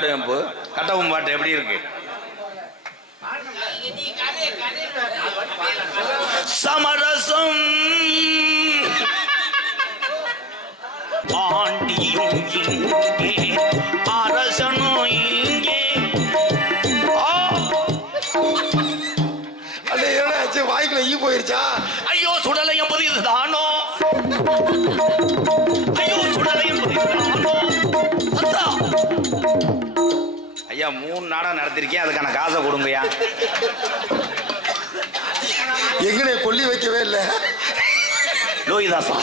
பாடுவேன். இப்போ கட்டவும் பாட்டு எப்படி இருக்கு? சமரசம் பாண்டியும் இங்கே அரசனும் இங்கே. அது என்ன வாய்க்குள்ள ஈ போயிருச்சா? ஐயோ சுடலை என்பது இதுதானோ? ஐயோ சுடலை என்பது இதுதானோ? ஐயா 3 நாடகம் நடத்திருக்கேன், அதுக்கான காசை கொடுங்கய்யா. எங்கனே கொல்லி வைக்கவே இல்லை லோகிதாசா